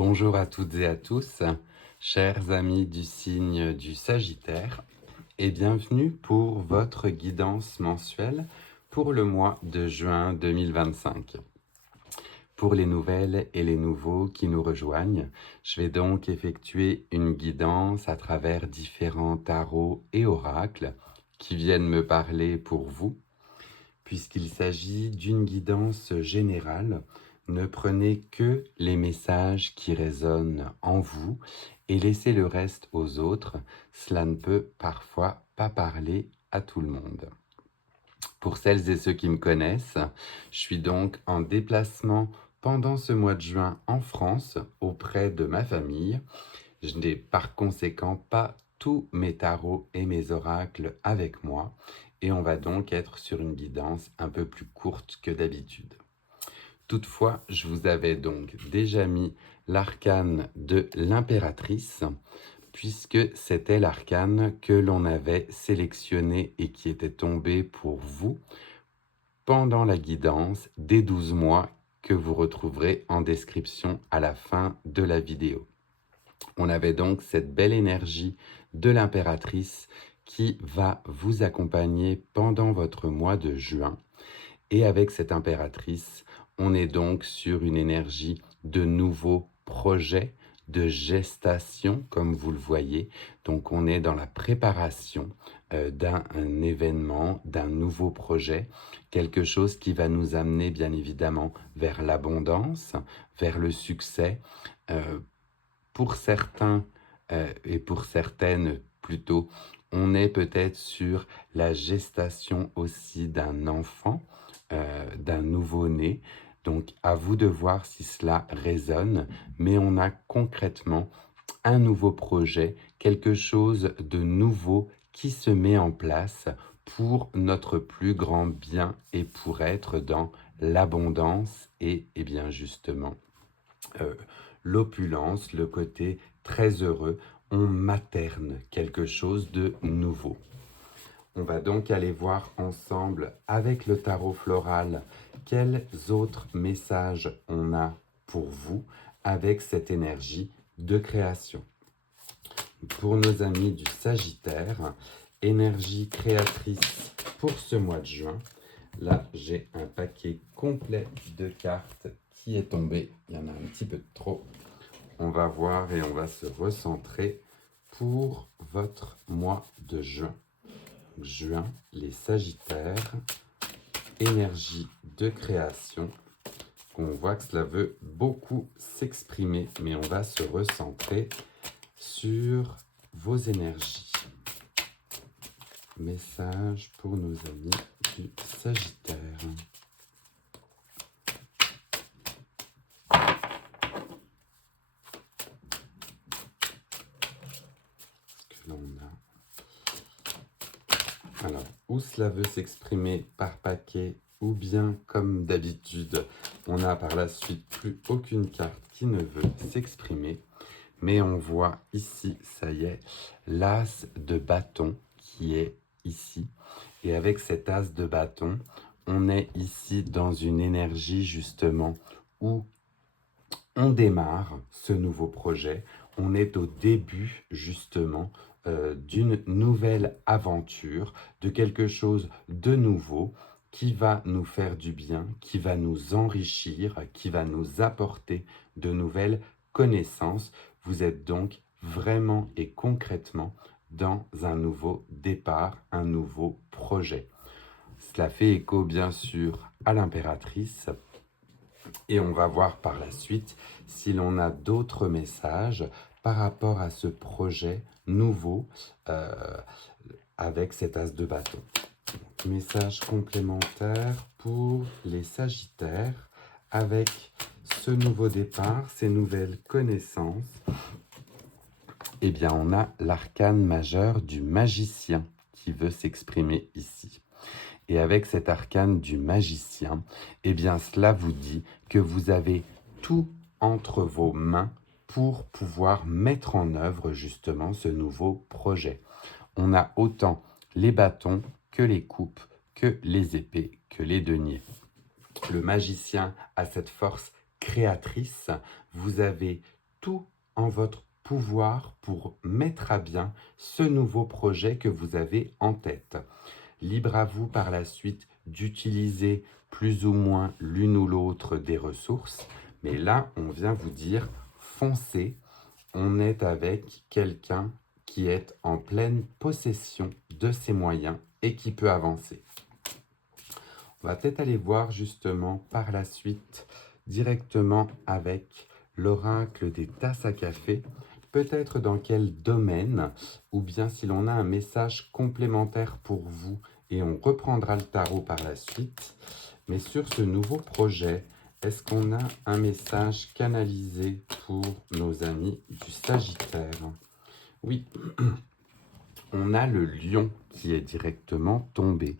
Bonjour à toutes et à tous, chers amis du signe du Sagittaire, et bienvenue pour votre guidance mensuelle pour le mois de juin 2025. Pour les nouvelles et les nouveaux qui nous rejoignent, je vais donc effectuer une guidance à travers différents tarots et oracles qui viennent me parler pour vous. Puisqu'il s'agit d'une guidance générale, ne prenez que les messages qui résonnent en vous et laissez le reste aux autres. Cela ne peut parfois pas parler à tout le monde. Pour celles et ceux qui me connaissent, je suis donc en déplacement pendant ce mois de juin en France auprès de ma famille. Je n'ai par conséquent pas tous mes tarots et mes oracles avec moi et on va donc être sur une guidance un peu plus courte que d'habitude. Toutefois, je vous avais donc déjà mis l'arcane de l'impératrice puisque c'était l'arcane que l'on avait sélectionné et qui était tombé pour vous pendant la guidance des 12 mois que vous retrouverez en description à la fin de la vidéo. On avait donc cette belle énergie de l'impératrice qui va vous accompagner pendant votre mois de juin. Et avec cette impératrice, on est donc sur une énergie de nouveaux projets, de gestation, comme vous le voyez. Donc on est dans la préparation d'un événement, d'un nouveau projet, quelque chose qui va nous amener bien évidemment vers l'abondance, vers le succès. Pour certains et pour certaines plutôt, on est peut-être sur la gestation aussi d'un enfant, d'un nouveau-né. Donc à vous de voir si cela résonne, mais on a concrètement un nouveau projet, quelque chose de nouveau qui se met en place pour notre plus grand bien et pour être dans l'abondance et bien justement l'opulence, le côté très heureux. On materne quelque chose de nouveau. On va donc aller voir ensemble avec le tarot floral quels autres messages on a pour vous avec cette énergie de création. Pour nos amis du Sagittaire, énergie créatrice pour ce mois de juin. Là, j'ai un paquet complet de cartes qui est tombé. Il y en a un petit peu de trop. On va voir et on va se recentrer pour votre mois de juin. Juin, les Sagittaires, énergie de création. On voit que cela veut beaucoup s'exprimer, mais on va se recentrer sur vos énergies. Message pour nos amis du Sagittaire. Qu'est-ce que l'on a? Alors, où cela veut s'exprimer par paquet ou bien comme d'habitude, on a par la suite plus aucune carte qui ne veut s'exprimer. Mais on voit ici, ça y est, l'as de bâton qui est ici. Et avec cet as de bâton, on est ici dans une énergie justement où on démarre ce nouveau projet. On est au début justement d'une nouvelle aventure, de quelque chose de nouveau qui va nous faire du bien, qui va nous enrichir, qui va nous apporter de nouvelles connaissances. Vous êtes donc vraiment et concrètement dans un nouveau départ, un nouveau projet. Cela fait écho bien sûr à l'impératrice et on va voir par la suite si l'on a d'autres messages par rapport à ce projet nouveau avec cet as de bâton. Message complémentaire pour les Sagittaires avec ce nouveau départ, ces nouvelles connaissances. Eh bien, on a l'arcane majeur du magicien qui veut s'exprimer ici. Et avec cet arcane du magicien, eh bien, cela vous dit que vous avez tout entre vos mains pour pouvoir mettre en œuvre justement ce nouveau projet. On a autant les bâtons que les coupes, que les épées, que les deniers. Le magicien a cette force créatrice. Vous avez tout en votre pouvoir pour mettre à bien ce nouveau projet que vous avez en tête. Libre à vous par la suite d'utiliser plus ou moins l'une ou l'autre des ressources, mais là, on vient vous dire, foncez, on est avec quelqu'un qui est en pleine possession de ses moyens et qui peut avancer. On va peut-être aller voir justement par la suite directement avec l'oracle des tasses à café, peut-être dans quel domaine, ou bien si l'on a un message complémentaire pour vous, et on reprendra le tarot par la suite. Mais sur ce nouveau projet, est-ce qu'on a un message canalisé pour nos amis du Sagittaire? Oui, on a le lion qui est directement tombé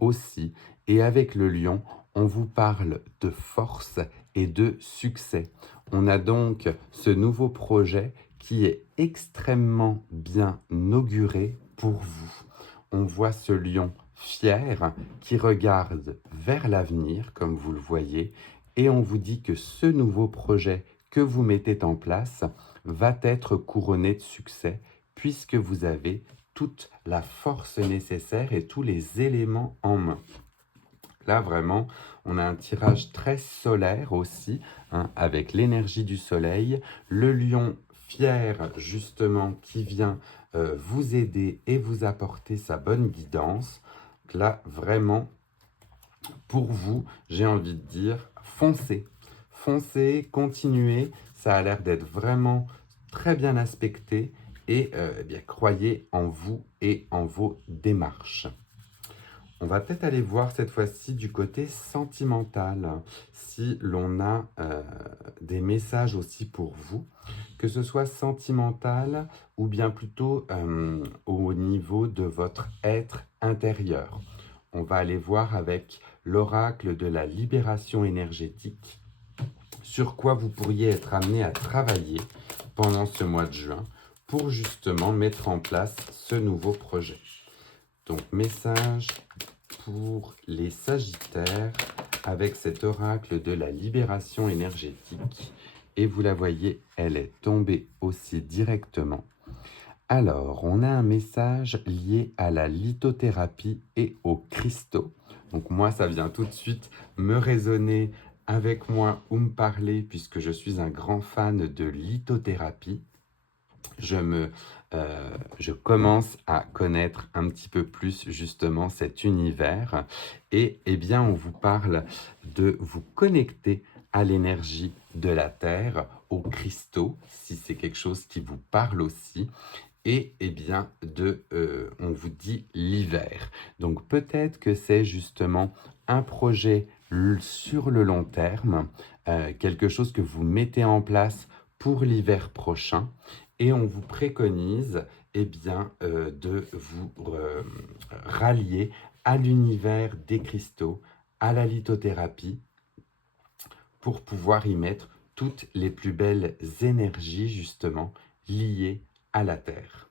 aussi. Et avec le lion, on vous parle de force et de succès. On a donc ce nouveau projet qui est extrêmement bien auguré pour vous. On voit ce lion fier qui regarde vers l'avenir, comme vous le voyez, et on vous dit que ce nouveau projet que vous mettez en place va être couronné de succès puisque vous avez toute la force nécessaire et tous les éléments en main. Là, vraiment, on a un tirage très solaire aussi, hein, avec l'énergie du soleil. Le lion fier, justement, qui vient vous aider et vous apporter sa bonne guidance. Donc là, vraiment, pour vous, j'ai envie de dire, foncez. Foncez, continuez. Ça a l'air d'être vraiment très bien aspecté. Et eh bien, croyez en vous et en vos démarches. On va peut-être aller voir cette fois-ci du côté sentimental, si l'on a des messages aussi pour vous, que ce soit sentimental ou bien plutôt au niveau de votre être intérieur. On va aller voir avec l'oracle de la libération énergétique, sur quoi vous pourriez être amené à travailler pendant ce mois de juin pour justement mettre en place ce nouveau projet. Donc, message pour les Sagittaires avec cet oracle de la libération énergétique. Et vous la voyez, elle est tombée aussi directement. Alors, on a un message lié à la lithothérapie et aux cristaux. Donc moi, ça vient tout de suite me résonner avec moi ou me parler puisque je suis un grand fan de lithothérapie. Je commence à connaître un petit peu plus justement cet univers et eh bien on vous parle de vous connecter à l'énergie de la Terre, aux cristaux, si c'est quelque chose qui vous parle aussi. Et eh bien, on vous dit l'hiver. Donc peut-être que c'est justement un projet sur le long terme, quelque chose que vous mettez en place pour l'hiver prochain. Et on vous préconise eh bien, de vous rallier à l'univers des cristaux, à la lithothérapie, pour pouvoir y mettre toutes les plus belles énergies justement liées à la Terre.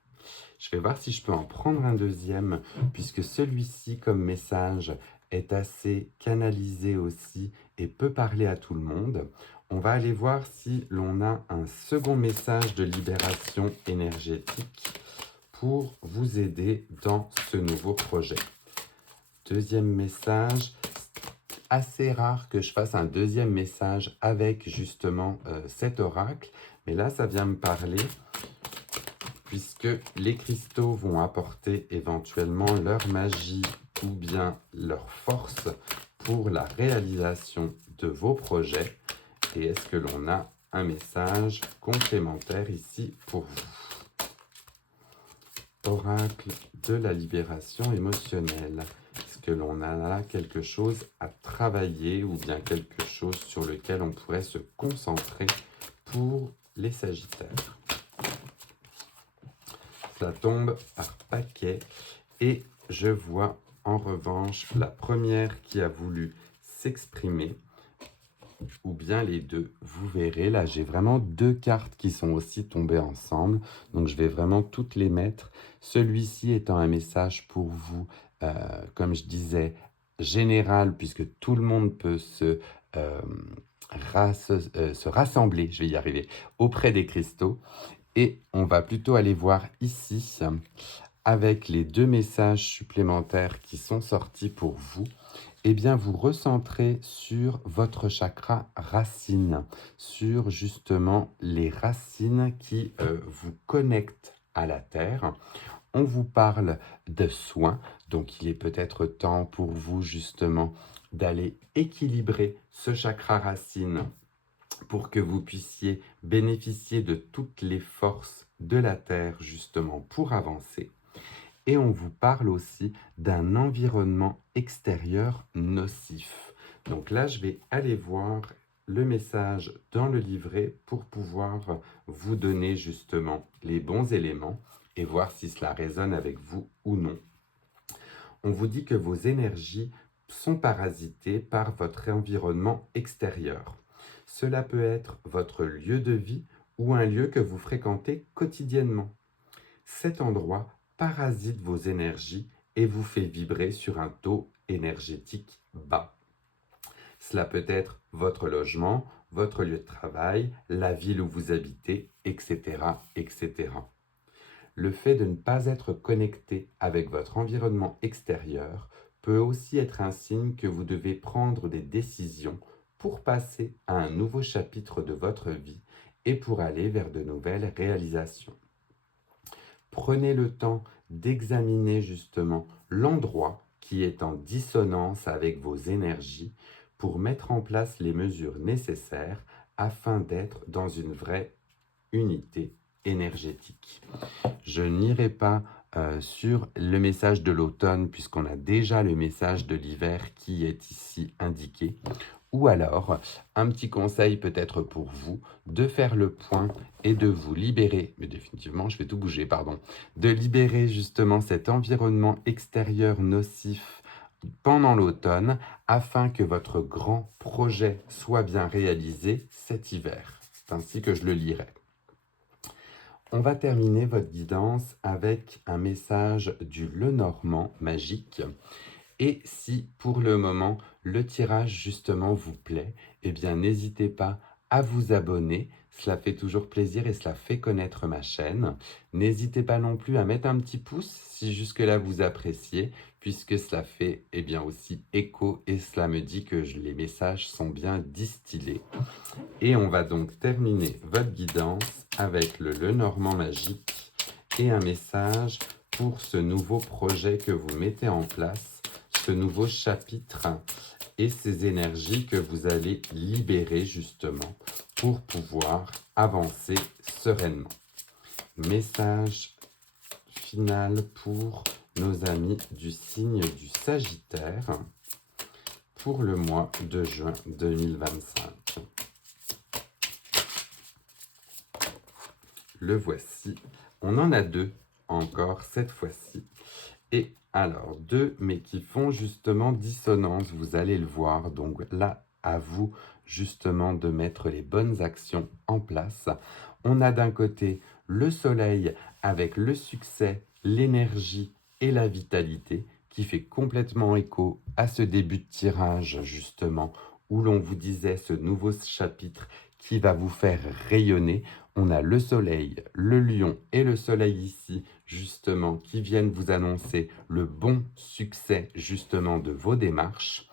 Je vais voir si je peux en prendre un deuxième, puisque celui-ci comme message est assez canalisé aussi et peut parler à tout le monde. On va aller voir si l'on a un second message de libération énergétique pour vous aider dans ce nouveau projet. Deuxième message, assez rare que je fasse un deuxième message avec justement cet oracle, mais là ça vient me parler puisque les cristaux vont apporter éventuellement leur magie ou bien leur force pour la réalisation de vos projets. Et est-ce que l'on a un message complémentaire ici pour vous? Oracle de la libération émotionnelle. Est-ce que l'on a là quelque chose à travailler ou bien quelque chose sur lequel on pourrait se concentrer pour les Sagittaires? Ça tombe par paquet et je vois en revanche la première qui a voulu s'exprimer ou bien les deux. Vous verrez, là j'ai vraiment deux cartes qui sont aussi tombées ensemble, donc je vais vraiment toutes les mettre. Celui-ci étant un message pour vous, comme je disais, général, puisque tout le monde peut se se rassembler, je vais y arriver, auprès des cristaux. Et on va plutôt aller voir ici, avec les 2 messages supplémentaires qui sont sortis pour vous, eh bien vous recentrez sur votre chakra racine, sur justement les racines qui vous connectent à la terre. On vous parle de soins, donc il est peut-être temps pour vous justement d'aller équilibrer ce chakra racine pour que vous puissiez bénéficier de toutes les forces de la terre justement pour avancer. Et on vous parle aussi d'un environnement extérieur nocif. Donc là, je vais aller voir le message dans le livret pour pouvoir vous donner justement les bons éléments et voir si cela résonne avec vous ou non. On vous dit que vos énergies sont parasitées par votre environnement extérieur. Cela peut être votre lieu de vie ou un lieu que vous fréquentez quotidiennement. Cet endroit parasite vos énergies et vous fait vibrer sur un taux énergétique bas. Cela peut être votre logement, votre lieu de travail, la ville où vous habitez, etc., etc. Le fait de ne pas être connecté avec votre environnement extérieur peut aussi être un signe que vous devez prendre des décisions pour passer à un nouveau chapitre de votre vie et pour aller vers de nouvelles réalisations. Prenez le temps d'examiner justement l'endroit qui est en dissonance avec vos énergies pour mettre en place les mesures nécessaires afin d'être dans une vraie unité énergétique. Je n'irai pas sur le message de l'automne puisqu'on a déjà le message de l'hiver qui est ici indiqué. Ou alors, un petit conseil peut-être pour vous, de faire le point et de vous libérer, mais définitivement je vais tout bouger, pardon, de libérer justement cet environnement extérieur nocif pendant l'automne afin que votre grand projet soit bien réalisé cet hiver. C'est ainsi que je le lirai. On va terminer votre guidance avec un message du Lenormand magique. Et si pour le moment le tirage justement vous plaît, eh bien n'hésitez pas à vous abonner, cela fait toujours plaisir et cela fait connaître ma chaîne. N'hésitez pas non plus à mettre un petit pouce si jusque-là vous appréciez, puisque cela fait eh bien aussi écho et cela me dit que les messages sont bien distillés. Et on va donc terminer votre guidance avec le Lenormand magique et un message pour ce nouveau projet que vous mettez en place, ce nouveau chapitre et ces énergies que vous allez libérer justement pour pouvoir avancer sereinement. Message final pour nos amis du signe du Sagittaire pour le mois de juin 2025. Le voici. On en a 2 encore cette fois-ci. Et alors, 2, mais qui font justement dissonance, vous allez le voir. Donc là, à vous justement de mettre les bonnes actions en place. On a d'un côté le soleil avec le succès, l'énergie et la vitalité qui fait complètement écho à ce début de tirage justement où l'on vous disait ce nouveau chapitre qui va vous faire rayonner. On a le soleil, le lion et le soleil ici, justement, qui viennent vous annoncer le bon succès, justement, de vos démarches.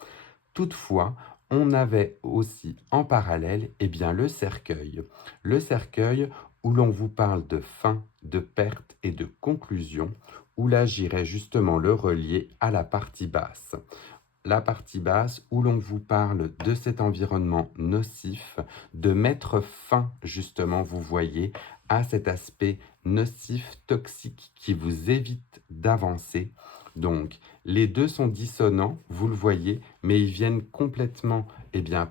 Toutefois, on avait aussi en parallèle, eh bien, le cercueil. Le cercueil où l'on vous parle de fin, de perte et de conclusion, où là, j'irai justement le relier à la partie basse. La partie basse où l'on vous parle de cet environnement nocif, de mettre fin justement, vous voyez, à cet aspect nocif, toxique qui vous évite d'avancer. Donc, les deux sont dissonants, vous le voyez, mais ils viennent complètement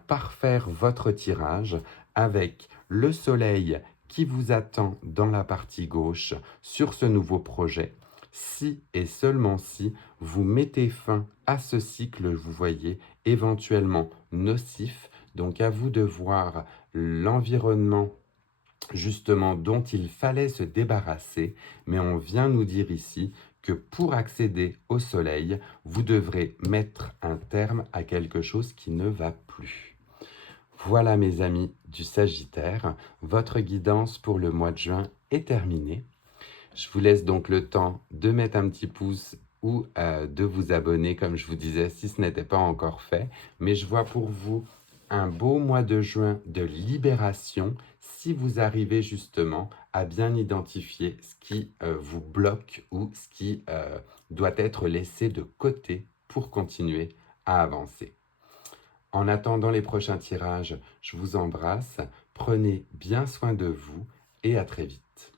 parfaire votre tirage avec le soleil qui vous attend dans la partie gauche sur ce nouveau projet. Si et seulement si vous mettez fin à ce cycle, vous voyez, éventuellement nocif, donc à vous de voir l'environnement justement dont il fallait se débarrasser, mais on vient nous dire ici que pour accéder au soleil, vous devrez mettre un terme à quelque chose qui ne va plus. Voilà mes amis du Sagittaire, votre guidance pour le mois de juin est terminée. Je vous laisse donc le temps de mettre un petit pouce ou de vous abonner, comme je vous disais, si ce n'était pas encore fait. Mais je vois pour vous un beau mois de juin de libération si vous arrivez justement à bien identifier ce qui vous bloque ou ce qui doit être laissé de côté pour continuer à avancer. En attendant les prochains tirages, je vous embrasse, prenez bien soin de vous et à très vite.